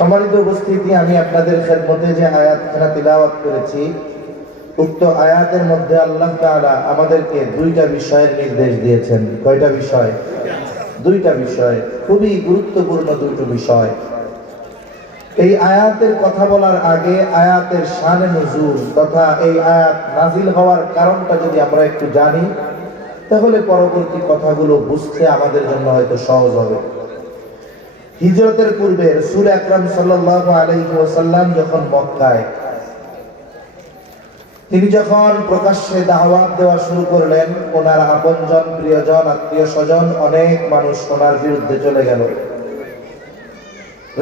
সম্মানিত উপস্থিতি, আমি আপনাদের খেদমতে যে আয়াতখানা তিলাওয়াত করেছি, উক্ত আয়াতের মধ্যে আল্লাহ তাআলা আমাদেরকে দুইটা বিষয়ের নির্দেশ দিয়েছেন। কয়টা বিষয়? দুইটা বিষয়, খুবই গুরুত্বপূর্ণ দুটো বিষয়। এই আয়াতের কথা বলার আগে আয়াতের শানে নুজুল তথা এই আয়াত নাজিল হওয়ার কারণটা যদি আমরা একটু জানি, তাহলে পরবর্তী কথাগুলো বুঝতে আমাদের জন্য হয়তো সহজ হবে। হিজরতের পূর্বে রাসূল আকরাম সাল্লাল্লাহু আলাইহি ওয়াসাল্লাম যখন মক্কায়, তিনি যখন প্রকাশ্যে দাওয়াত দেওয়া শুরু করলেন, ওনার আপনজন, প্রিয়জন, আত্মীয় স্বজন অনেক মানুষ ওনার বিরুদ্ধে চলে গেল।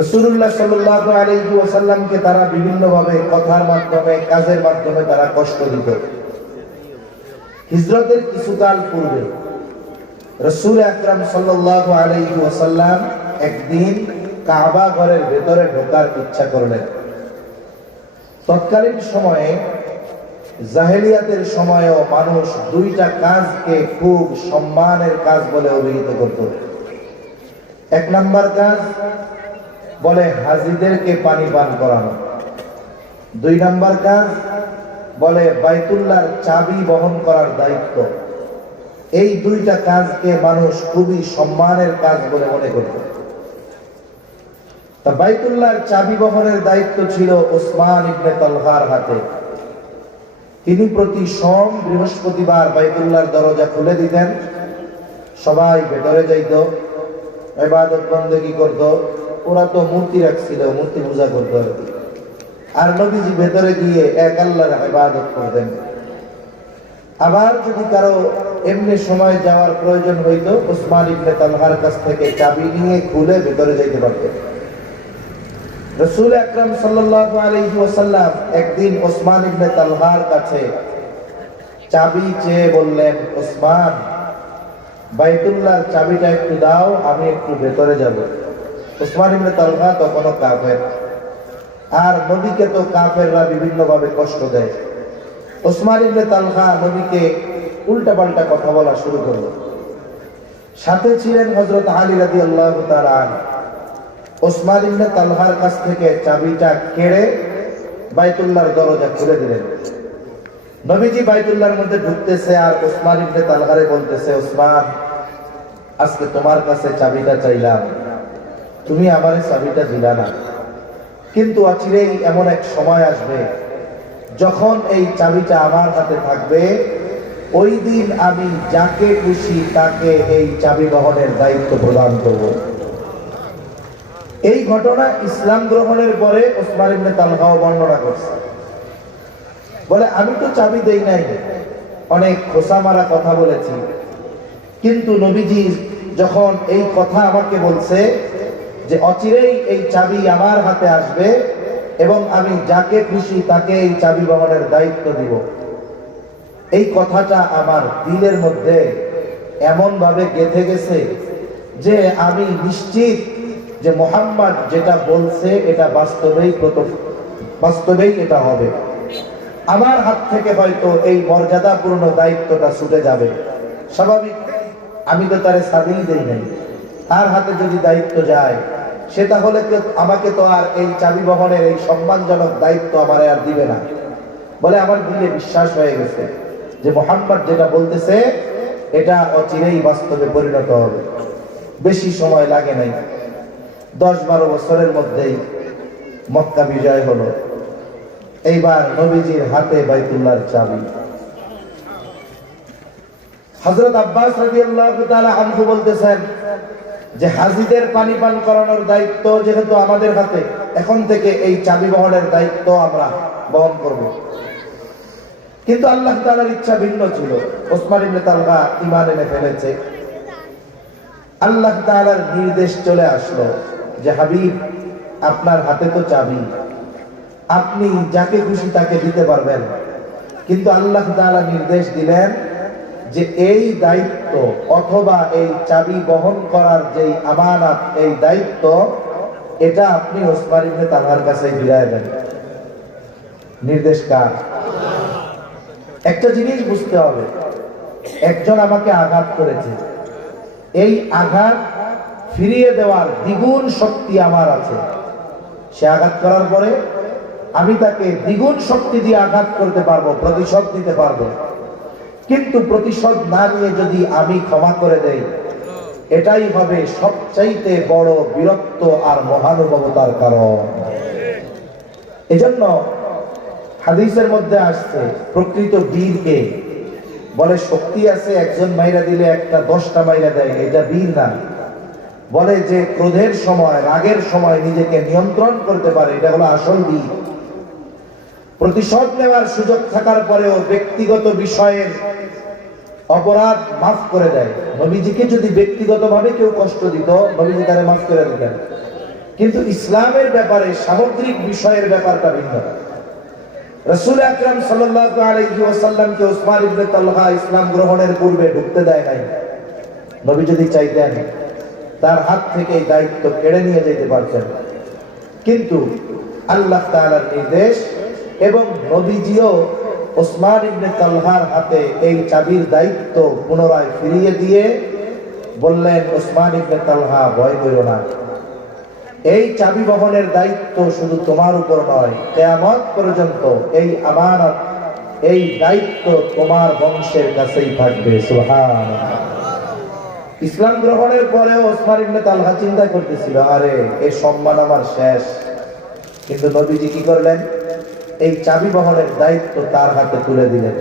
রাসূলুল্লাহ সাল্লাল্লাহু আলাইহি ওয়াসাল্লামকে তারা বিভিন্নভাবে কথার মাধ্যমে, কাজের মাধ্যমে তারা কষ্ট দিত। হিজরতের কিছুকাল পূর্বে রাসূল আকরাম সাল্লাল্লাহু আলাইহি ওয়াসাল্লাম একদিন কাবা ঘরের ভেতরে ঢোকার ইচ্ছা করলেন। তৎকালীন সময়ে, জাহেলিয়াতের সময়েও মানুষ দুইটা কাজকে খুব সম্মানের কাজ বলে অভিহিত করত। এক নাম্বার কাজ বলে হাজীদেরকে পানি পান করানো। দুই নাম্বার কাজ বলে বাইতুল্লাহর চাবি বহন করার দায়িত্ব। এই দুইটা কাজকে মানুষ খুবই সম্মানের কাজ বলে মনে করত। তা বাইতুল্লাহর চাবি বহনের দায়িত্ব ছিল ওসমান ইবনে তালহার হাতে। তিনি প্রতি সোম, বৃহস্পতিবার বাইতুল্লাহর দরজা খুলে দিতেন। সবাই ভেতরে যাইত, ইবাদত বন্দেগী করত। ওরা তো মূর্তি রাখছিল, মূর্তি পূজা করত আর নবীজি ভেতরে গিয়ে এক আল্লাহর ইবাদত করতেন। আবার যদি কারো এমনি সময় যাওয়ার প্রয়োজন হইতো, ওসমান ইবনে তালহার কাছ থেকে চাবি নিয়ে খুলে ভেতরে যাইতে পারতেন। রাসূল আকরাম সাল্লাল্লাহু আলাইহি ওয়াসাল্লাম একদিন ওসমান ইবনে তালহার কাছে চাবি চেয়ে বললেন, ওসমান, বাইতুল্লাহর চাবিটা একটু দাও, আমি একটু ভেতরে যাব। ওসমান ইবনে তালহা তখনও কাফের, আর নবীকে তো কাফেররা বিভিন্নভাবে কষ্ট দেয়। ওসমান ইবনে তালহা নবীকে উল্টাপাল্টা কথা বলা শুরু করলো। সাথে ছিলেন হযরত আলী রাদিয়াল্লাহু তাআলা আনহু। ওসমান ইবনে তালহার কাছ থেকে চাবিটা কেড়ে বাইতুল্লাহর দরজা খুলে দিলেন। নবীজি বাইতুল্লাহর মধ্যে ঢুকতেছে আর ওসমান ইবনে তালহারে বলতেছে, ওসমান, আজকে তোমার কাছে চাবিটা চাইলাম, তুমি আমারে চাবিটা দিলা না। কিন্তু অচিরেই এমন এক সময় আসবে যখন এই চাবিটা আমার হাতে থাকবে, ওই দিন আমি যাকে খুশি তাকে এই চাবি বহনের দায়িত্ব প্রদান করব। এই ঘটনা ইসলাম গ্রহণের পরে ওসমান ইবনে তালহাও বর্ণনা করছে। বলে, আমি তো চাবি দেই নাই, অনেক খোসা মারা কথা বলেছি, কিন্তু নবীজি যখন এই কথা আমাকে বলছে যে অচিরেই এই চাবি আমার হাতে আসবে এবং আমি যাকে খুশি তাকে এই চাবি বহনের দায়িত্ব দিব, এই কথাটা আমার দিলের মধ্যে এমন ভাবে গেঁথে গেছে যে আমি নিশ্চিত যে মুহাম্মদ যেটা বলছে এটা বাস্তবেই এটা হবে। আমার হাত থেকে হয়তো এই মর্যাদাপূর্ণ দায়িত্বটা ছুটে যাবে। স্বাভাবিক, আমি তো তারে সাবিল দেই নাই, তার হাতে যদি দায়িত্ব যায় সে তাহলে আমাকে তো আর এই চাবি বহনের এই সম্মানজনক দায়িত্ব আমারে আর দিবে না। বলে, আমার দিলে বিশ্বাস হয়ে গেছে যে মুহাম্মদ যেটা বলতেছে এটা অচিরেই বাস্তবে পরিণত হবে। বেশি সময় লাগে নাই, 10-12 বছরের মধ্যেই মক্কা বিজয় হলো। এইবার নবীজির হাতে বাইতুল্লাহর চাবি। হযরত আব্বাস রাদিয়াল্লাহু তাআলা আনহু বলতেছেন যে হাজীদের পানি পান করানোর দায়িত্ব যেহেতু আমাদের হাতে, এখন থেকে এই চাবি বহনের দায়িত্ব আমরা বহন করব। কিন্তু আল্লাহ তাআলার ইচ্ছা ভিন্ন ছিল। ওসমান ইবনে তালহা ঈমান এনে ফেলেছে। আল্লাহ তাআলার নির্দেশ চলে আসলো যে হাবিব, আপনার হাতে তো চাবি, আপনি যাকে খুশি তাকে দিতে পারবেন, কিন্তু আল্লাহ তাআলা নির্দেশ দিলেন যে এই দায়িত্ব অথবা এই চাবি বহন করার যেই আমানত, এই দায়িত্ব, এটা আপনি ওসমান ইবনে তালহার কাছে ফিরিয়ে দেন। নির্দেশ কার? একটা জিনিস বুঝতে হবে, একজন আমাকে আঘাত করেছে, এই আঘাত ফিরিয়ে দেওয়ার দ্বিগুণ শক্তি আমার আছে। সে আঘাত করার পরে আমি তাকে দ্বিগুণ শক্তি দিয়ে আঘাত করতে পারবো, প্রতিশোধ নিতে পারবো। কিন্তু প্রতিশোধ না নিয়ে যদি আমি ক্ষমা করে দেই, এটাই হবে সবচাইতে বড় বীরত্ব আর মহানুভবতার কারণ। এজন্য হাদিসের মধ্যে আসছে প্রকৃত বীরকে বলে শক্তি আছে একজন মাইরা দিলে একটা 10টা মাইরা দেয়, এটা বীর না। বলে যে ক্রোধের সময়, রাগের সময় নিজেকে নিয়ন্ত্রণ করতে পারে, এটা হলো আসল বীর। প্রতিশোধ নেওয়ার সুযোগ থাকার পরেও ব্যক্তিগত বিষয়ের অপরাধ মাফ করে দেয়। নবীজিকে যদি ব্যক্তিগতভাবে কেউ কষ্ট দিত, নবীজি তারে মাফ করে দিতেন। কিন্তু ইসলামের ব্যাপারে সামগ্রিক বিষয়ের ব্যাপারটা ভিন্ন। রাসূল আকরাম সাল্লাল্লাহু আলাইহি ওয়াসাল্লামকে উসমান ইবনে তালহা ইসলাম গ্রহণের পূর্বে ঢুকতে দেয় নাই। নবী যদি চাইতেন তার হাত থেকে এই দায়িত্ব কেড়ে নিয়ে যেতে পারতেন, কিন্তু আল্লাহ তাআলার নির্দেশ এবং নবীজিও উসমান ইবনে তালহার হাতে এই চাবির দায়িত্ব পুনরায় ফিরিয়ে দিয়ে বললেন, উসমান ইবনে তালহা, ভয় করো না, এই চাবি বহনের দায়িত্ব শুধু তোমার উপর নয়, কিয়ামত পর্যন্ত এই আমানত, এই দায়িত্ব তোমার বংশের কাছেই থাকবে। সুবহানাল্লাহ। ইসলাম গ্রহণের পরেও উসমান ইবনে তালহা চিন্তা করতেছিল, আরে এই সম্মান আমার শেষ। কিন্তু নবীজি কি করলেন? এই চাবি বহনের দায়িত্ব তার হাতে তুলে দিলেন।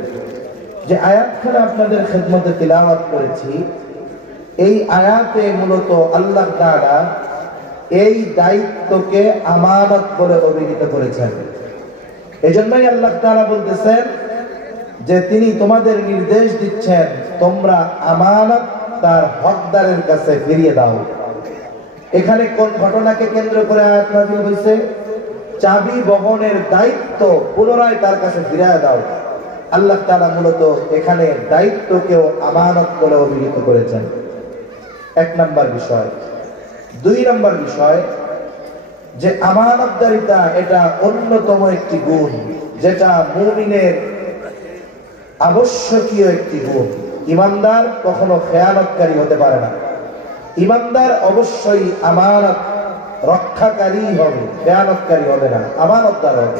যে আয়াতখানা আপনাদের খেদমতে তিলাওয়াত করেছি, এই আয়াতে মূলত আল্লাহ তাআলা এই দায়িত্বকে আমানত বলে অভিহিত করেছেন। এজন্যই আল্লাহ তাআলা বলতেছেন যে তিনি তোমাদের নির্দেশ দিচ্ছেন, তোমরা আমানত তার হকদারের কাছে ফিরিয়ে দাও। এখানে কোন ঘটনাকে কেন্দ্র করে আয়াত নাযিল হয়েছে? চাবি বহনের দায়িত্ব পুনরায় তার কাছে ফিরিয়ে দাও। আল্লাহ তাআলা মূলত এখানে দায়িত্বকেও আমানত বলে অভিহিত করেছেন। 1 নম্বর বিষয়। 2 নম্বর বিষয়, যে আমানতদারিতা এটা অন্যতম একটি গুণ, যেটা মুমিনের আবশ্যকীয় একটি গুণ। ঈমানদার কখনো খেয়ানতকারী হতে পারে না। ঈমানদার অবশ্যই আমানত রক্ষাকারী হবে, খেয়ানতকারী হবে না, আমানতদার হবে।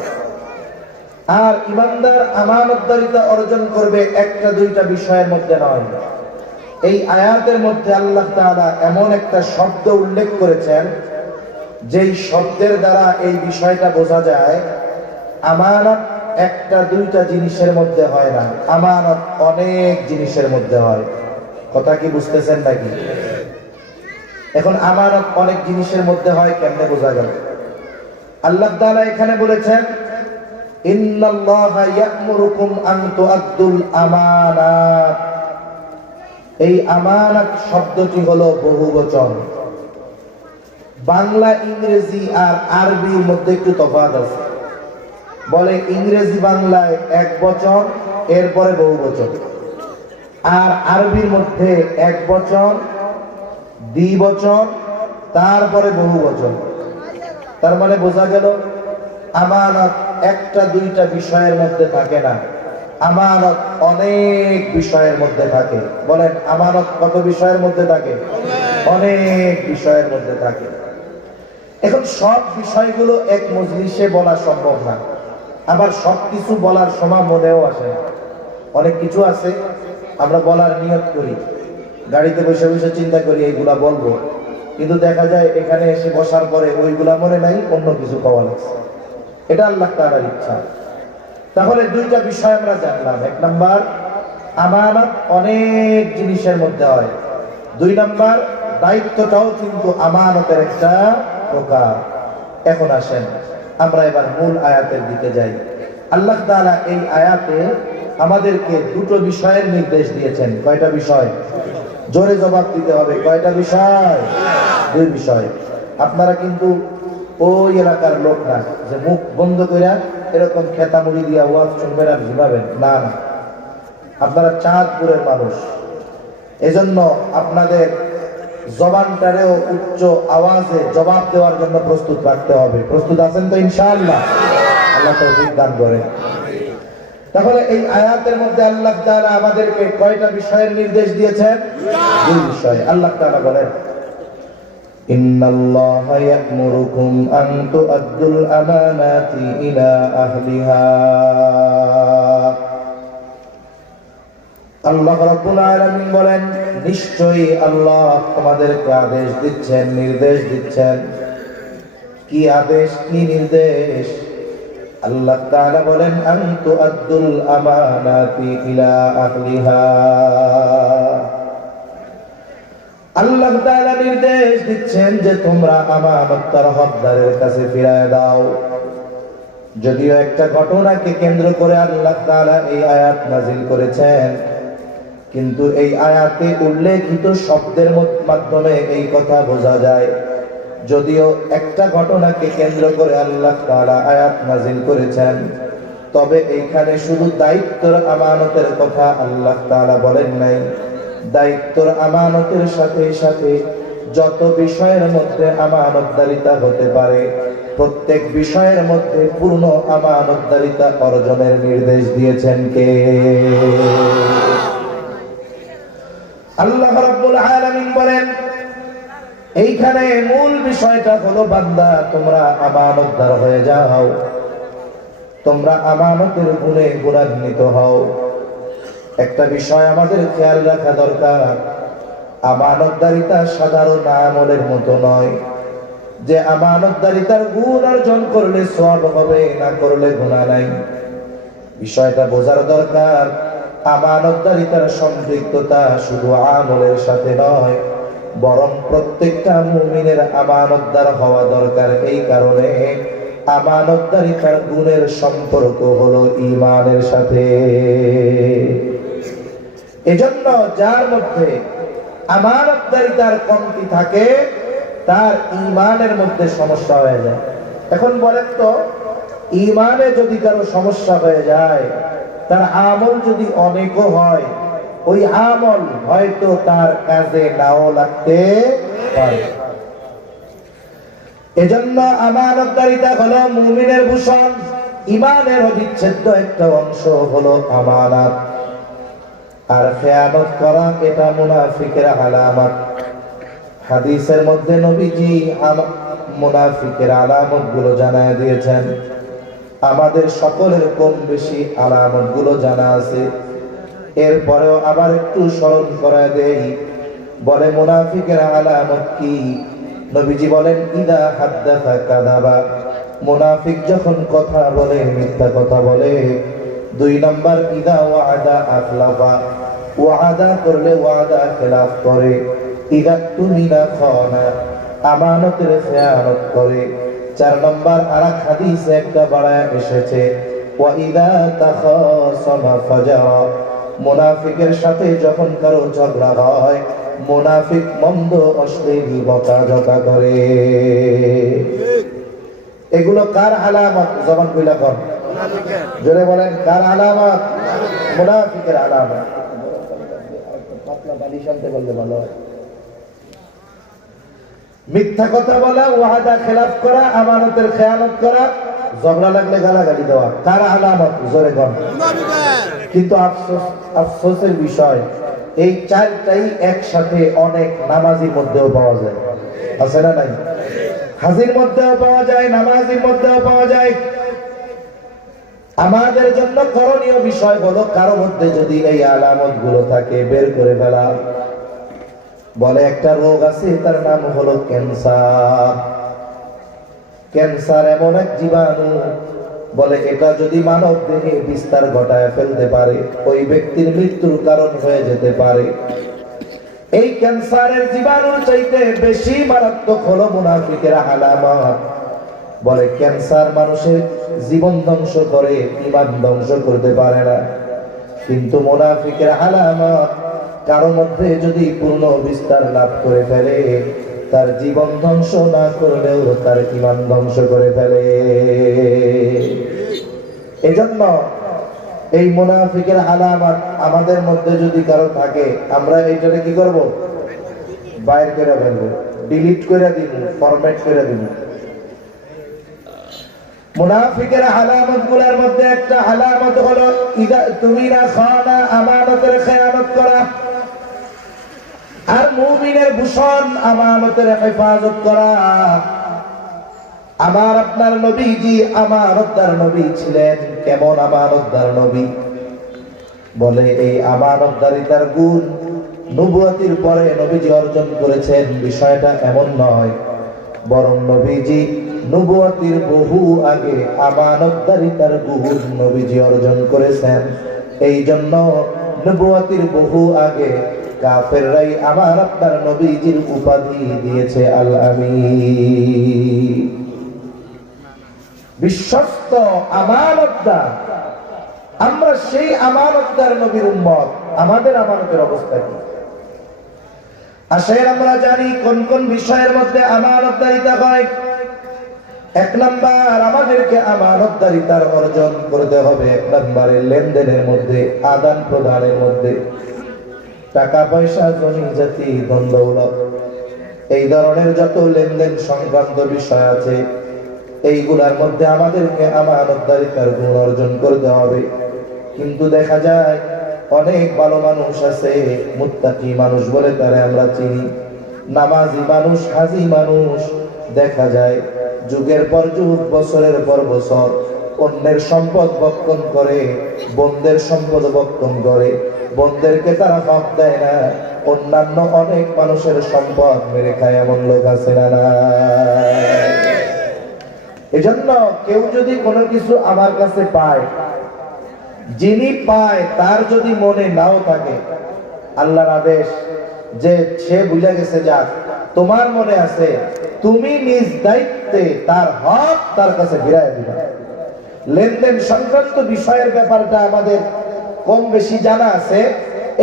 আর ঈমানদার আমানতদারিতা অর্জন করবে 1টা 2টা বিষয়ের মধ্যে নয়। এই আয়াতের মধ্যে আল্লাহ তাআলা এমন একটা শব্দ উল্লেখ করেছেন, যেই শব্দের দ্বারা এই বিষয়টা বোঝা যায় আমানত 1টা 2টা জিনিসের মধ্যে হয় না, আমানত অনেক জিনিসের মধ্যে হয়। কথা কি বুঝতেছেন নাকি? এখন আমানত অনেক জিনিসের মধ্যে হয় কেমনে বোঝা গেল? আল্লাহ তাআলা এখানে বলেছেন, ইন্নাল্লাহা ইয়া'মুরুকুম আন তুআদ্দুল আমানাত। এই আমানত শব্দটি হলো বহুবচন। বাংলা, ইংরেজি আর আরবির মধ্যে একটু তফাৎ আছে। বলে ইংরেজি বাংলায় একবচন, এরপরে বহুবচন, আর আরবির মধ্যে একবচন, দ্বিবচন, তারপরে বহুবচন। তার মানে বোঝা গেল আমানত 1টা 2টা বিষয়ের মধ্যে থাকে না, আমানত অনেক বিষয়ের মধ্যে থাকে। বলেন, আমানত কত বিষয়ের মধ্যে থাকে? অনেক বিষয়ের মধ্যে থাকে। এখন সব বিষয়গুলো এক মজলিসে বলা সম্ভব না, আবার সবকিছু বলার সময় মনেও আসে না। অনেক কিছু আছে আমরা বলার নিয়ত করি, গাড়িতে বসে বসে চিন্তা করি এইগুলা বলবো, কিন্তু দেখা যায় এখানে এসে বসার পরে ওইগুলা মনে নাই, অন্য কিছু পাওয়া লাগছে। এটা আল্লাহ তাআলার ইচ্ছা। তাহলে 2টা বিষয় আমরা জানলাম। 1 নাম্বার, আমানত অনেক জিনিসের মধ্যে হয়। 2 নাম্বার, দায়িত্বটাও কিন্তু আমানতের একটা প্রকার। এখন আসেন আমরা এবার মূল আয়াতের দিকে যাই। আল্লাহ তাআলা এই আয়াতে আমাদেরকে 2টো বিষয়ের নির্দেশ দিয়েছেন। কয়টা বিষয়? জোরে জবাব দিতে হবে। কয়টা বিষয়? 2 বিষয়। আপনারা কিন্তু ওই এলাকার লোক না যে মুখ বন্ধ করে এরকম খেতামুড়ি দিয়া ওয়াজ শুনবেন আর ঘুমাবেন, না না। আপনারা চাঁদপুরের মানুষ, এজন্য আপনাদের জবানটারেও উচ্চ আওয়াজে জবাব দেওয়ার জন্য প্রস্তুত রাখতে হবে। প্রস্তুত আছেন তো ইনশাআল্লাহ? আল্লাহ তৌফিক দান করেন। তাহলে এই আয়াতের মধ্যে আল্লাহ তাআলা আমাদেরকে কয়টা বিষয়ের নির্দেশ দিয়েছেন? 2 বিষয়। আল্লাহ তাআলা বলেন, ইন্নাল্লাহা ইয়া'মুরুকুম আন তু'আদ্দুল আমানাতি ইলা আহলিহা। আল্লাহ রাব্বুল আলামিন বলেন, নিশ্চয়ই আল্লাহ তোমাদেরকে আদেশ দিচ্ছেন, নির্দেশ দিচ্ছেন। কি আদেশ, কি নির্দেশ? আল্লাহ তাআলা বলেন, আন তু'আদ্দুল আমানাতি ইলা আহলিহা। আল্লাহ তাআলা নির্দেশ দিচ্ছেন যে তোমরা আমানত তার হকদারের কাছে ফিরায় দাও। যদিও একটা ঘটনাকে কেন্দ্র করে আল্লাহ তাআলা এই আয়াত নাযিল করেছেন, কিন্তু এই আয়াতে উল্লেখিত শব্দের মাধ্যমে এই কথা বোঝা যায়, যদিও একটা ঘটনাকে কেন্দ্র করে আল্লাহ তাআলা আয়াত নাযিল করেছেন, তবে এইখানে শুধু দায়িত্বের আমানতের কথা আল্লাহ তাআলা বলেন নাই। দায়িত্বের আমানতের সাথে সাথে যত বিষয়ের মধ্যে আমানতদারিতা হতে পারে, প্রত্যেক বিষয়ের মধ্যে পূর্ণ আমানতদারিতা অর্জনের নির্দেশ দিয়েছেন কে? আল্লাহ রাব্বুল আলামিন বলেন, এইখানে মূল বিষয়টা হলো, বান্দা তোমরা আমানতদার হয়ে যাও, তোমরা আমানতের গুণে গুণান্বিত হও। একটা বিষয় আমাদের খেয়াল রাখা দরকার, আমানতদারিতা সাধারণ আমলের মতো নয় যে আমানতদারিতার গুণ অর্জন করলে সওয়াব হবে, না করলে গুনাহ নাই। বিষয়টা বোঝার দরকার, আমানতদারিতার সম্পৃক্ততা শুধু আমলের সাথে নয়, বরং প্রত্যেকটা মুমিনের আমানতদার হওয়া দরকার। এই কারণে আমানতদারিতার গুণের সম্পর্ক হলো ঈমানের সাথে। এজন্য যার মধ্যে আমানতদারিতার কমতি থাকে, তার ঈমানের মধ্যে সমস্যা হয়ে যায়। এখন বলেন তো, ঈমানে যদি কারো সমস্যা হয়ে যায়, তার আমল যদি অনেকও হয়, ওই আমল হয়তো তার কাজে নাও লাগতে পারে। এজন্য আমানতদারিতা হলো মুমিনের ভূষণ। ঈমানের অবিচ্ছেদ্য একটা অংশ হলো আমানত। আর খেয়ানত করা এটা মুনাফিকের আলামত। হাদিসের মধ্যে নবীজি মুনাফিকের আলামত গুলো জানায় দিয়েছেন। আমাদের সকলের কম বেশি আলামত গুলো জানা আছে, এরপরেও আবার একটু স্মরণ করায় দেই। বলে মুনাফিকের আলামত কি? নবীজি বলেন, ইদা হাদ্দাসা কাযাবা। মুনাফিক যখন কথা বলে মিথ্যা কথা বলে। 2 নম্বর, ইদা ওয়াদা আখলাফা। ওয়াদা করলে ওয়াদা খেলাফ করে। ইদা তুমিনা খানা। আমানতের খেয়ানত করে। 4 নম্বর, আরেক হাদিসে একটা বাড়ায় এসেছে, ওয়া ইদা তাখাসামা ফাজারা। মুনাফিকের সাথে যখন কারো ঝগড়া হয়, মুনাফিক মন্দ অশ্লীল বকাঝকা করে। এগুলো কার আলামত? জবান কইলা কর, জোরে বলেন, কার আলামত? মুনাফিকের আলামত। পাতলা বালিশ আনতে বললে ভালো হয়। মিথ্যা কথা বলা, ওয়াদা খেলাফ করা, আমানতের খেয়ানত করা, ঝগড়া লাগলে গালাগালি দেওয়া, কার আলামত? জোরে বল। কিন্তু আফসোসের বিষয়, এই 4টাই একসাথে অনেক নামাজির মধ্যেও পাওয়া যায়। আছে না নাই? হাজির মধ্যেও পাওয়া যায়, নামাজির মধ্যেও পাওয়া যায়। আমাদের জন্য করণীয় বিষয় হলো, কারো মধ্যে যদি এই আলামত গুলো থাকে, বের করে ফেলা। বলে একটা রোগ আছে, তার নাম হলো ক্যান্সার। ক্যান্সার এমন এক জীবাণু, বলে এটা যদি মানব দেহে বিস্তার ঘটায় ফেলতে পারে, ওই ব্যক্তির মৃত্যুর কারণ হয়ে যেতে পারে। এই ক্যান্সারের জীবাণুর চাইতে বেশি মারাত্মক হলো মুনাফিকের আলামত। বলে ক্যান্সার মানুষের জীবন ধ্বংস করে, ঈমান ধ্বংস করতে পারে না, কিন্তু মুনাফিকের আলামত কারো মধ্যে যদি পূর্ণ বিস্তার লাভ করে ফেলে, তার জীবন ধ্বংস না করলেও তার ঈমান ধ্বংস করে ফেলে। এজন্য এই মুনাফিকের আলামত আমাদের মধ্যে যদি কারো থাকে, আমরা এইটাকে কি করব? বাইর করে ফেলবো, ডিলিট করে দিব, ফরম্যাট করে দিব। মুনাফিকের আলামত গুলোর মধ্যে একটা আলামত হলো ইদা তুমিনা খানা, আমানতের খেয়ানত করা। আর মুমিনের ভূষণ আমানতের হেফাজত করা। আমার আপনার নবীজি আমানতদার নবী ছিলেন। কেমন আমানতদার নবী? বলে এই আমানতদারিতার গুণ নবুয়তির পরে নবীজি অর্জন করেছেন, বিষয়টা এমন নয়, বরং নবীজি নবুয়তির বহু আগে আমানতদারিতার গুণ নবীজি অর্জন করেছেন। এই জন্য নবুয়তির বহু আগে কাফেররাই আমার আপনার নবীজির উপাধি দিয়েছে আল আমিন, বিশ্বস্ত আমানতদার। আমরা সেই আমানতদার নবীর উম্মত। আমাদের আমানতের অবস্থা কি? আসেন আমরা জানি কোন কোন বিষয়ের মধ্যে আমানতদারিতা হয়। এক নাম্বার, আমাদেরকে আমানতদারিতার অর্জন করতে হবে এক নাম্বারে লেনদেনের মধ্যে, আদান প্রদানের মধ্যে। টাকা পয়সা, জমি জাতি, ধন দৌলত, এই ধরনের যত লেনদেন সংক্রান্ত বিষয় আছে, এইগুলার মধ্যে আমাদেরকে আমানতদারিতার গুণ অর্জন করতে হবে। কিন্তু দেখা যায় অনেক ভালো মানুষ আছে, মুত্তাকি মানুষ বলে তারা আমরা চিনি, নামাজি মানুষ, হাজি মানুষ, দেখা যায় যুগের পর যুগ, বছরের পর বছর অন্যের সম্পদ ভক্ষণ করে, বন্ধের সম্পদ ভক্ষণ করে, বন্ধেরকে তারা হক দেয় না, অন্যান্য অনেক মানুষের সম্পদ মেরে খায়, এমন লোক আছে না? এজন্য কেউ যদি কোনো কিছু আমার কাছে পায়, যিনি পায় তার যদি মনে নাও থাকে, আল্লাহর আদেশ যে সে ভুলে গেছে, যাক, তোমার মনে আছে, তুমি নিজ দায়িত্বে তার হক তার কাছে ফিরাইয়া দিবা। লেনদেন সংক্রান্ত বিষয়ের ব্যাপারটা আমাদের কম বেশি জানা আছে,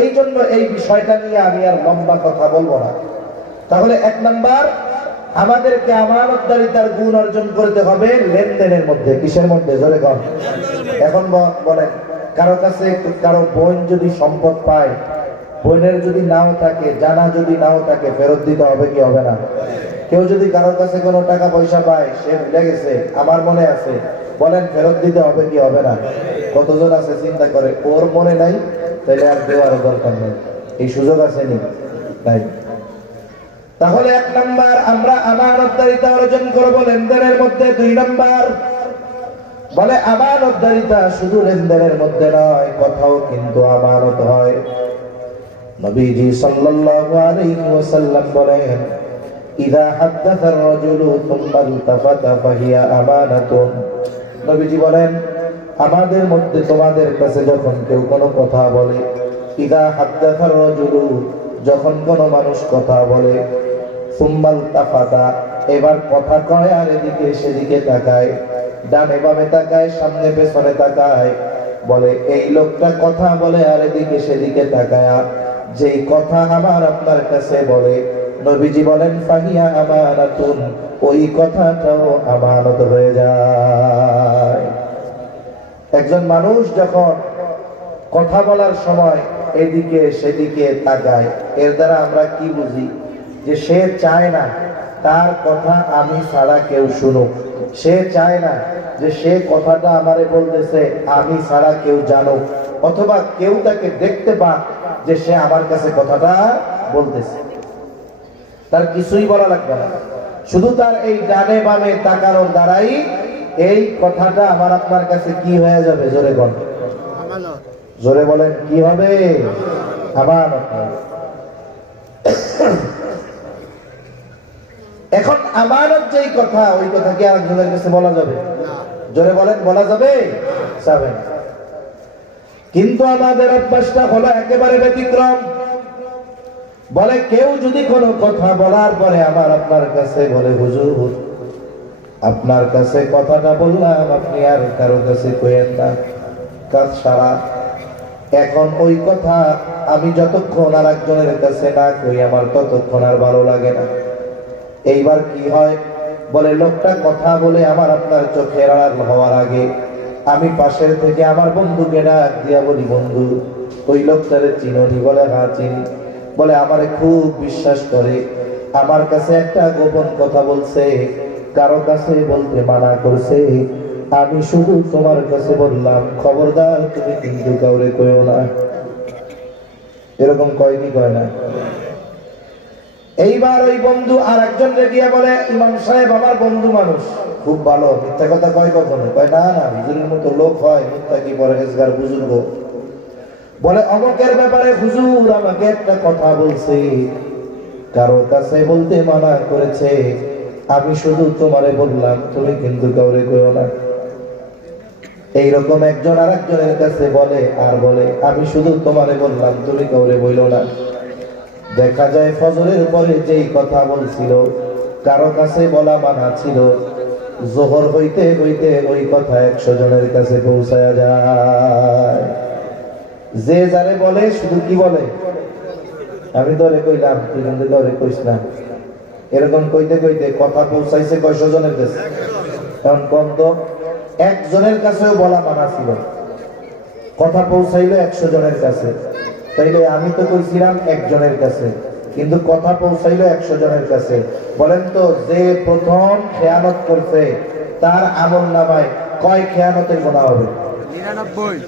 এই জন্য এই বিষয়টা নিয়ে আমি আর লম্বা কথা বলবো না। তাহলে এক নাম্বার, আমাদেরকে আমানতদারিতার গুণ অর্জন করতে হবে লেনদেনের মধ্যে। কিসের মধ্যে? জোরে কর। এখন বলেন, কারো কাছে কারো বোন যদি সম্পদ পায়, বোনের যদি নাও থাকে, জানা যদি নাও থাকে, ফেরত দিতে হবে কি হবে না? কেউ যদি কারো কাছে কোনো টাকা পয়সা পায়, সে ভুলে গেছে, আমার মনে আছে, বলেন ফেরত দিতে হবে কি হবে না? কতজন আছে চিন্তা করে, ওর মনে নাই, তাহলে আর দেওয়ার দরকার নেই, এই সুযোগ আছে নি? তাই তাহলে এক নাম্বার, আমরা আমানতদারিতা অর্জন করব লেনদেনের মধ্যে। দুই নাম্বার, বলে আমানতদারিতা শুধু লেনদেনের মধ্যে নয়, কথাও কিন্তু আমানত হয়। নবীজি সাল্লাল্লাহু আলাইহি ওয়াসাল্লাম বলেন, ইযা হাদাসা আর-রাজুলু সুম্মা ইলতাফাতা ফাহিয়া আমানাতুন। নবীজি বলেন, আমাদের মধ্যে তোমাদের কাছে যখন কেউ কোনো কথা বলে, ইযা হাদাসা আর-রাজুলু, যখন কোনো মানুষ কথা বলে, সুম্মা ইলতাফাতা, এবার কথা কয় আর এদিকে সেদিকে তাকায়, ডানে বামে তাকায়, সামনে পেছনে তাকায়, বলে এই লোকটা কথা বলে আর এদিকে সেদিকে তাকায়, যেই কথা আমার আপনার কাছে বলে, নবীজি বলেন ফাহিয়া আমানাতুন, ওই কথাটাও আমানত হয়ে যায়। একজন মানুষ যখন কথা বলার সময় এদিকে সেদিকে তাকায়, এর দ্বারা আমরা কি বুঝি? যে সে চায় না তার কথা আমি ছাড়া কেউ শুনুক, সে চায় না যে সে কথাটা আমারে বলতেছে আমি ছাড়া কেউ জানুক, অথবা কেউ তাকে দেখতে পাক যে সে আমার কাছে কথাটা বলতেছে। তার কিছুই বলা লাগবে না, শুধু তার এই ডানে বামে তাকানোর দ্বারাই এই কথাটা আমার আপনার কাছে কি হয়ে যাবে? জোরে বলেন, জোরে বলেন, কি হবে? আমানত। এখন আমানত যেই কথা, ওই কথা কি আরেকজনের কাছে বলা যাবে? জোরে বলেন, বলা যাবে? যাবে না। কিন্তু আমাদের অভ্যাসটা হলো একেবারে ব্যতিক্রম। বলে কেউ যদি কোনো কথা বলার পরে আমার আপনার কাছে বলে, হুজুর আপনার কাছে কথাটা বললাম, আপনি আর কারো কাছে কইেন না, কাজ সারা। এখন ওই কথা আমি যতক্ষণ আর একজনের কাছে না কই, আমার ততক্ষণ আর ভালো লাগে না। এইবার কি হয়? বলে লোকটা কথা বলে আমার আপনার চোখের আড়াল হওয়ার আগে আমি পাশের থেকে আমার বন্ধুকে ডাক দিয়া বলি, বন্ধু ওই লোকটারে চিনি? বলে হ্যাঁ চিনি। বলে আমারে খুব বিশ্বাস করে, আমার কাছে একটা গোপন কথা বলছে, কারো কাছে বলতে মানা করছে, আমি শুধু তোমার কাছে বললাম, খবরদার তুমি কিন্তু কাউরে কইও না। এরকম কয় কি কয় না? এইবার ওই বন্ধু আর একজন গিয়ে বলে, ইমাম সাহেব আমার বন্ধু মানুষ, খুব ভালো, মিথ্যা কথা কয় কখনো? কয় না না, হুজুরের মতো লোক হয়, মিথ্যা কি পরহেজগার বুজুর্গ। বলে অমুকের ব্যাপারে হুজুর আমাকে একটা কথা বলছে, কারো কাছে বলতে মানা করেছে, আমি শুধু তোমারে বললাম, তুমি কিন্তু কাউরে কইও না। এইরকম একজন আর একজনের কাছে বলে আর বলে, আমি শুধু তোমারে বললাম, তুমি কাউরে বইলো না। দেখা যায় ফজরের পরে যেই কথা বলছিল, কারো কাছে বলা মানা ছিল, জোহর হইতে হইতে ওই কথা 100 জনের কাছে পৌঁছায়া যায়। যে যারে বলে শুধু কি বলে, আমি তোরে কইলাম, তুই কিন্তু তোরে কইস না। এরকম কইতে কইতে কথা পৌঁছাইছে কয়শো জনের কাছে? কারণ কোন তো একজনের কাছেও বলা মানা ছিল, কথা পৌঁছাইলো 100 জনের কাছে। তাইলে আমি তো কইছিলাম একজনের কাছে, কিন্তু কথা পৌঁছাইলো 100 জনের কাছে। বলেন তো, যে প্রথম খেয়ানত করছে তার আমল নামায় কয় খেয়ানতের গুনাহ হবে? 99।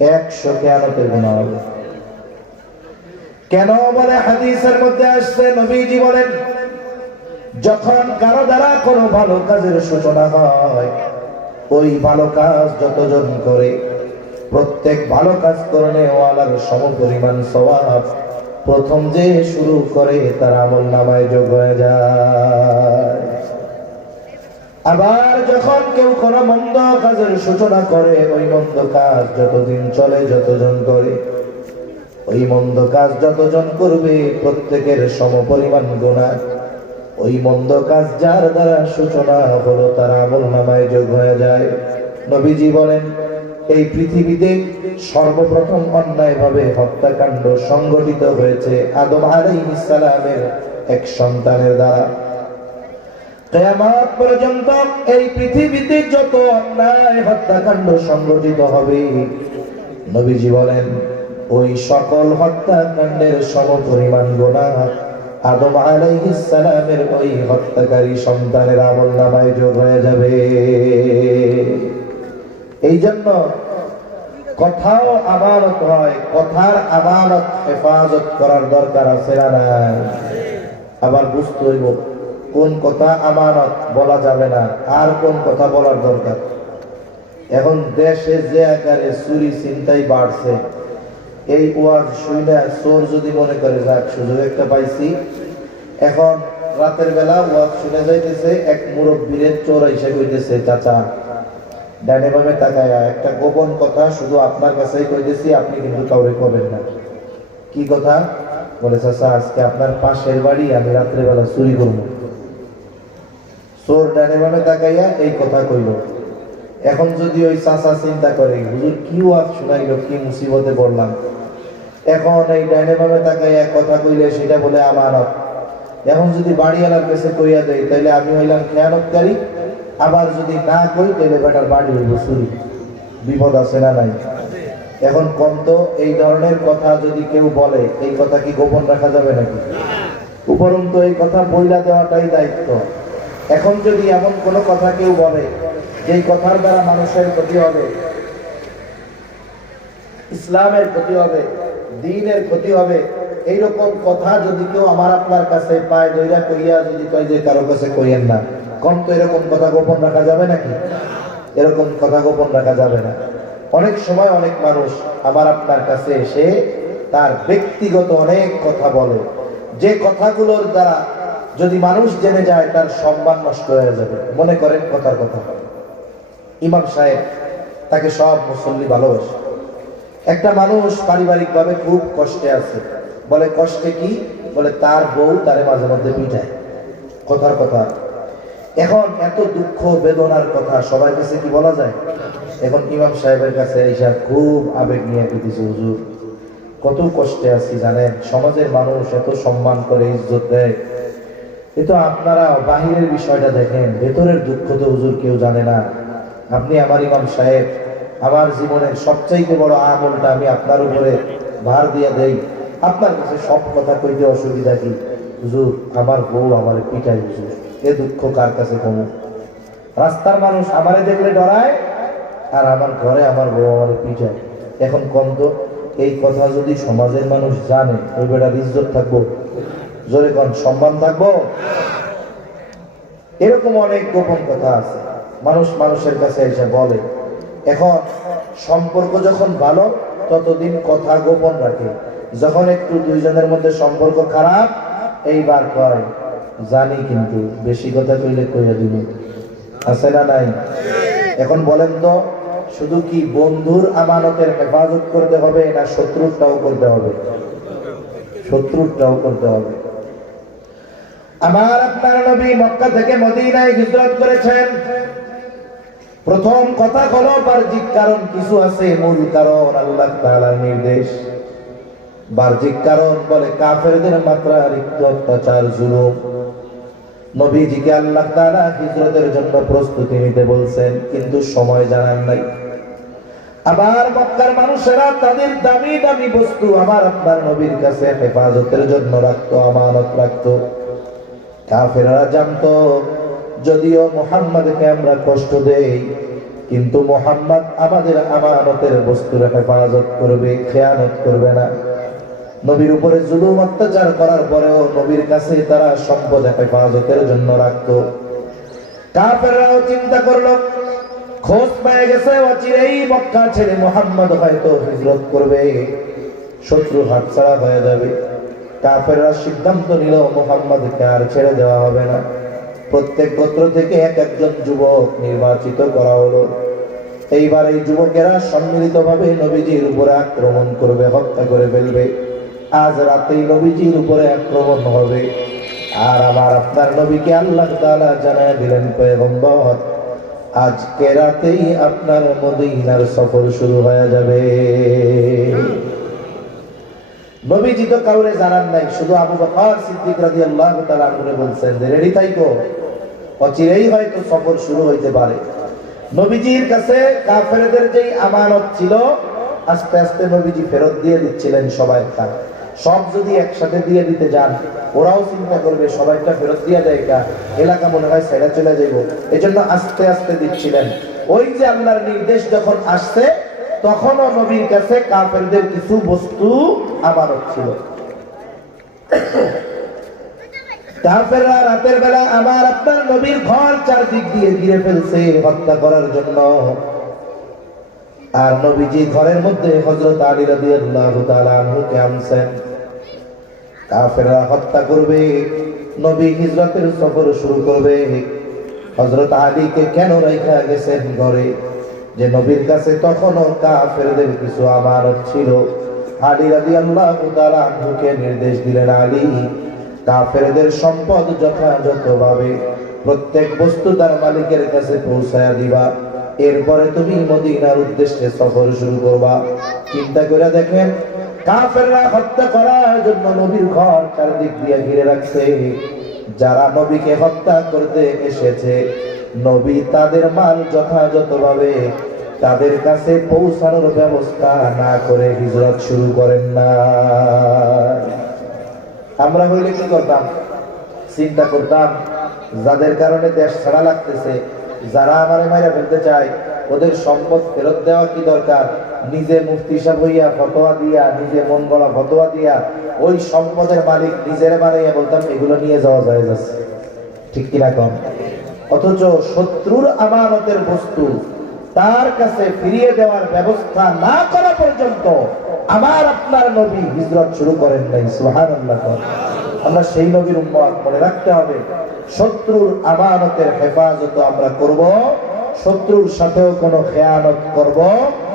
100 খেয়ানতের গুনাহ হবে। কেন বলে হাদিসের মধ্যে আসছে, নবীজি বলেন, যখন কারো দ্বারা কোনো ভালো কাজের সূচনা হয়, ওই ভালো কাজ যতজন করে, প্রত্যেক ভালো কাজ করলে ওয়ালার সমপরিমাণ সওয়াব প্রথম যে শুরু করে তার আমল নামায় যোগ হয়ে যায়। আবার যখন কেউ কোনো মন্দ কাজের সূচনা করে, ওই মন্দ কাজ যতদিন চলে, যতজন করে, ওই মন্দ কাজ যতজন করবে প্রত্যেকের সমপরিমাণ গুনাহ ওই মন্দ কাজ যার দ্বারা সূচনা হলো তার আমল নামায় যোগ হয়ে যায়। নবীজি বলেন, এই পৃথিবীতে সর্বপ্রথম অন্যায়ভাবে হত্যাকাণ্ড সংঘটিত হয়েছে আদম আলাইহিস সালামের এক সন্তানের দ্বারা। কিয়ামত পর্যন্ত এই পৃথিবীতে যত অন্যায় হত্যাকাণ্ড সংঘটিত হবে, নবীজি বলেন ওই সকল হত্যাকাণ্ডের সমপরিমাণ গুনাহ আদম আলাইহিস সালামের ওই হত্যাকারী সন্তানের আমলনামায় যোগ হয়ে যাবে। এই জন্য কথাও আমানত হয়, কথার আমানত হেফাজত করার দরকার আছে না নাই? আবার বুঝতে হইব কোন কথা আমানত বলা যাবে না, আর কোন কথা বলার দরকার। এখন দেশে যে আকারে চুরি ছিনতাই বাড়ছে, এই ওয়াজ শুনে চোর যদি মনে করে যাক সুযোগ একটা পাইছি, এখন রাতের বেলা ওয়াজ শুনে যাইতেছে, এক মুরব্বীর চোর এসে কইতেছে, চাচা ডানে বামে তাকায়া একটা গোপন কথা শুধু আপনার কাছেই কইতেছি, আপনি কিন্তু কাউরে কবেন না। কি কথা? বলে, চাচা আজকে আপনার পাশের বাড়ি আমি রাত্রে বেলা চুরি করবো। চোর ডানে বামে তাকাইয়া এই কথা কইল। এখন যদি ওই চাচা চিন্তা করে, হুজুর কি ওয়াজ শুনাইলো, কি মুসিবতে পড়লাম, এখন এই ডাইনে বামে তাকাইয়া কথা কইলে সেটা বলে আমানত। এখন যদি বাড়িওয়ালার কাছে কইয়া দেয়, তাইলে আমি হইলাম খেয়ানতকারী, আবার যদি না কই তাইলে বেটার বাড়ি হইব চুরি। বিপদ আছে না নাই? এখন কম তো এই ধরনের কথা যদি কেউ বলে, এই কথা কি গোপন রাখা যাবে নাকি? উপরন্তু এই কথা বইলা দেওয়াটাই দায়িত্ব। এখন যদি এমন কোনো কথা কেউ বলে যেই কথার দ্বারা মানুষের ক্ষতি হবে, ইসলামের ক্ষতি হবে, দ্বীনের ক্ষতি হবে, এইরকম কথা যদি কেউ আমার আপনার কাছে পায়, দইরা কইয়া যদি কয় যে কারো কাছে কইয়েন না, কম তো এরকম কথা গোপন রাখা যাবে নাকি? এরকম কথা গোপন রাখা যাবে না। অনেক সময় অনেক মানুষ আমার আপনার কাছে এসে তার ব্যক্তিগত অনেক কথা বলে, যে কথাগুলোর দ্বারা যদি মানুষ জেনে যায় তার সম্মান নষ্ট হয়ে যাবে। মনে করেন কথার কথা, ইমাম সাহেব, তাকে সব মুসল্লি ভালোবাসে। একটা মানুষ পারিবারিক ভাবে খুব কষ্টে আছে। বলে কষ্টে কি? বলে তার বউ তারে মাঝে মধ্যে পিটায়। কথার কথা। এখন এত দুঃখ বেদনার কথা সবার কাছে কি বলা যায়? এখন ইমাম সাহেবের কাছে এসে খুব আবেগ নিয়ে পেতেছে, হুজুর কত কষ্টে আছি জানেন, সমাজের মানুষ এত সম্মান করে, ইজ্জত দেয়, কিন্তু আপনারা বাহিরের বিষয়টা দেখেন, ভেতরের দুঃখ তো হুজুর কেউ জানে না। আপনি আমার ইমাম সাহেব, আমার জীবনের সবচাইতে বড় আমলটা আমি আপনার উপরে ভার দিয়ে দেই, আপনার কাছে সব কথা কইতে অসুবিধা কি? হুজুর আমার বউ আমার পিটাই, হুজুর এ দুঃখ কার কাছে কমু? রাস্তার মানুষ আমারে দেখলে ডরায়, আর আমার ঘরে আমার বউ আমার পিটায়। এখন কম তো এই কথা যদি সমাজের মানুষ জানে, ওই বেটার ইজ্জত থাকবো? জোরে কোন সম্মান থাকবো? এরকম অনেক গোপন কথা আছে, মানুষ মানুষের কাছে এসে বলে। এখন সম্পর্ক যখন ভালো ততদিন কথা গোপন রাখে, যখন একটু দুইজনের মধ্যে সম্পর্ক খারাপ এইবার কয় জানি কিন্তু বেশি কথা কইলে কইয়া দিব, আছে না নাই? এখন বলেন তো, শুধু কি বন্ধুর আমানতের হেফাজত করতে হবে না শত্রুরটাও করতে হবে? শত্রুরটাও করতে হবে। আমার আপনার নবী মক্কা থেকে মদিনায় হিজরত করেছেন। প্রথম কথা হলো বাহ্যিক কারণ কিছু আছে, মূল কারণ আল্লাহ তাআলার নির্দেশ। বাহ্যিক কারণ বলে কাফেরদের মাত্রাতিরিক্ত অত্যাচার, জুলুম। নবীজিকে আল্লাহ তাআলা হিজরতের জন্য প্রস্তুতি নিতে বলছেন, কিন্তু সময় জানান নাই। আবার মক্কার মানুষেরা তাদের দামি দামি বস্তু আমার আপনার নবীর কাছে হেফাজতের জন্য রাখতো, আমানত রাখতো। কাফেররা জানতো যদিও মুহাম্মদকে আমরা কষ্ট দেই, কিন্তু মুহাম্মদ আমাদের আমানতের বস্তুর হেফাজত করবে, খেয়ানত করবে না। নবীর উপরে জুলুম অত্যাচার করার পরেও নবীর কাছে তারা সম্পদ হেফাজতের জন্য রাখতো। কাফেররাও চিন্তা করলো, খোঁজ পেয়ে গেছে অচিরেই মক্কা ছেড়ে মুহাম্মদ হয়তো হিজরত করবে, শত্রু হাতছাড়া হয়ে যাবে। কাফেররা সিদ্ধান্ত নিল মুহাম্মদকে আর ছেড়ে দেওয়া হবে না। প্রত্যেক গোত্র থেকে এক একজন যুবক নির্বাচিত করা হলো। এইবার এই যুবকেরা সম্মিলিতভাবে নবীজির উপরে আক্রমণ করবে, হত্যা করে ফেলবে। আজ রাতেই নবীজির উপরে আক্রমণ হবে। আর আমার আপনার নবীকে আল্লাহ তাআলা জানায় দিলেন, পয়গম্বর আজকে রাতেই আপনার মদিনার সফর শুরু হয়ে যাবে। নবীজি তো কাউরে জানান নাই, শুধু আবু বকর সিদ্দিক রাদিয়াল্লাহু তাআলা আনহু বলছেন যে রেডি থাইকো, অচিরেই হয়তো সফর শুরু হইতে পারে। নবীজির কাছে কাফেরদের যেই আমানত ছিল আস্তে আস্তে নবীজি ফেরত দিয়ে দিচ্ছিলেন সবাই। সব যদি একসাথে দিয়ে দিতে যান ওরাও চিন্তা করবে সবাইটা ফেরত দিয়ে দেয়, এলাকা মনে হয় ছেড়ে চলে যাইব, এজন্য আস্তে আস্তে দিচ্ছিলেন। ওই যে আল্লাহর নির্দেশ যখন আসছে তখনও নবীর কাছে কাফেরদের কিছু বস্তু আমানত ছিল। কাফেররা রাতের বেলা আমার আপনার নবীর ঘর চারদিক দিয়ে ঘিরে ফেলছে হত্যা করার জন্য। আর নবীজি ঘরের মধ্যে হযরত আলী রাদিয়াল্লাহু তাআলা আনহুকে আনছেন। কাফেররা হত্যা করবে, নবী হিজরতের সফর শুরু করবে। হযরত আলীকে কেন রাইখা গেছেন ঘরে? যে নবীর কাছে তখনও কাফেরদের কিছু আমানত ছিল। আলী রাদিয়াল্লাহু তাআলা আনহুকে নির্দেশ দিলেন, আলী কাফেরদের সম্পদ যথাযথভাবে প্রত্যেক বস্তু তার মালিকের কাছে পৌঁছায়া দিবা, এরপরে তুমি মদিনার উদ্দেশ্যে সফর শুরু করবা। চিন্তা করে দেখেন, কাফেররা হত্যা করার জন্য নবীর ঘর চারদিক দিয়ে ঘিরে রাখছে। যারা নবীকে হত্যা করতে এসেছে নবী তাদের মাল যথাযথভাবে তাদের কাছে পৌঁছানোর ব্যবস্থা না করে হিজরত শুরু করেন না। আমরা হইলে কি করতাম? চিন্তা করতাম যাদের কারণে দেশ ছাড়া লাগতেছে, যারা আমারে মাইরা ফেলতে চায়, ওদের সম্পদ ফেরত দেওয়া কি দরকার? নিজে মুফতি সাহেব হইয়া ফতোয়া দিয়া, নিজে মন গড়া ফতোয়া দিয়া ওই সম্পদের মালিক নিজের বানাইয়া বলতাম এগুলো নিয়ে যাওয়া যায় যাচ্ছে, ঠিক কিনা কম? অথচ শত্রুর আমানতের বস্তু তার কাছে ফিরিয়ে দেওয়ার ব্যবস্থা না করা পর্যন্ত আমার আপনার নবী হিজরত শুরু করেন নাই। সুবহানাল্লাহ। আমরা সেই নবীর উম্মত, মনে রাখতে হবে শত্রুর আমানতের হেফাজত আমরা করব, শত্রুর সাথেও কোনো খেয়ানত করব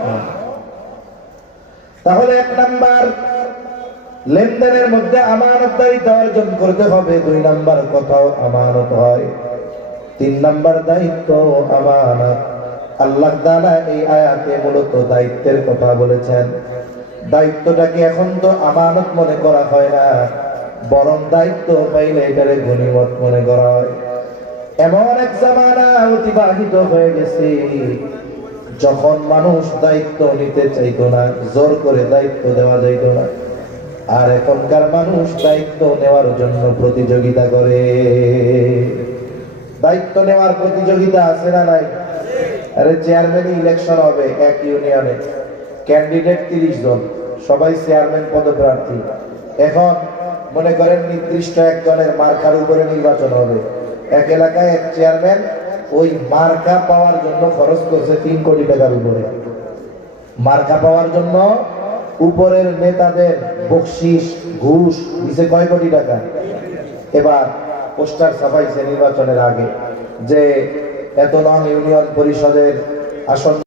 না। তাহলে এক নাম্বার লেনদেনের মধ্যে আমানতদারিতা অর্জন করতে হবে। 2 নাম্বার কথাও আমানত হয়। 3 নাম্বার দায়িত্ব আমানত। আল্লাহ তাআলা এই আয়াতে মূলত দায়িত্বের কথা বলেছেন। দায়িত্বটাকে এখন তো আমানত মনে করা হয় না, বরং দায়িত্ব পাইলে এটারে গনিমত মনে করা হয়। এমন এক জামানা অতিবাহিত হয়ে গেছে যখন মানুষ দায়িত্ব নিতে চাইতো না, জোর করে দায়িত্ব দেওয়া যাইতো না। আর এখনকার মানুষ দায়িত্ব নেওয়ার জন্য প্রতিযোগিতা করে। দায়িত্ব নেওয়ার প্রতিযোগিতা আছে না নাই? আরে চেয়ারম্যান ইলেকশন হবে এক ইউনিয়নে, ক্যান্ডিডেট 30 জন, সবাই চেয়ারম্যান পদপ্রার্থী। এখন মনে করেন নির্দিষ্ট একজনের মার্কার উপরে নির্বাচন হবে, এক এলাকায় এক চেয়ারম্যান ওই মার্কা পাওয়ার জন্য খরচ করছে 3 কোটি টাকার উপরে। মার্কা পাওয়ার জন্য উপরের নেতাদের বকশিস ঘুষ দিছে কয় কোটি টাকা। এবার পোস্টার ছাপাইছে নির্বাচনের আগে যে এত নং ইউনিয়ন পরিষদের আসন